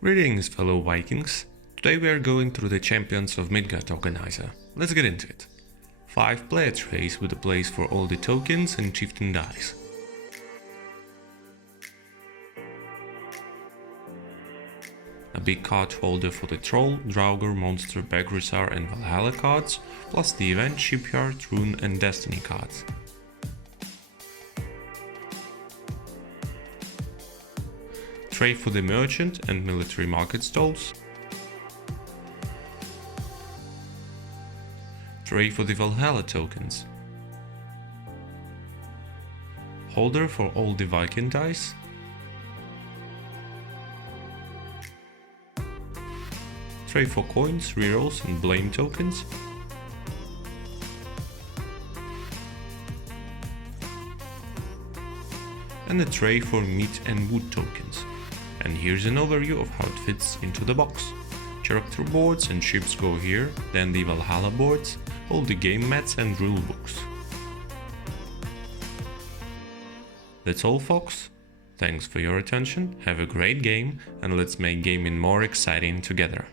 Greetings, fellow Vikings. Today we are going through the Champions of Midgard organizer. Let's get into it. 5 player trays with a place for all the tokens and chieftain dice. A big card holder for the Troll, Draugr, Monster, Begrisar and Valhalla cards, plus the Event, Shipyard, Rune and Destiny cards. Tray for the Merchant and Military Market stalls. Tray for the Valhalla tokens. Holder for all the Viking dice. Tray for coins, rerolls and blame tokens. And a tray for meat and wood tokens. And here's an overview of how it fits into the box. Character boards and ships go here, then the Valhalla boards, all the game mats and rule books. That's all, folks. Thanks for your attention, have a great game, and let's make gaming more exciting together.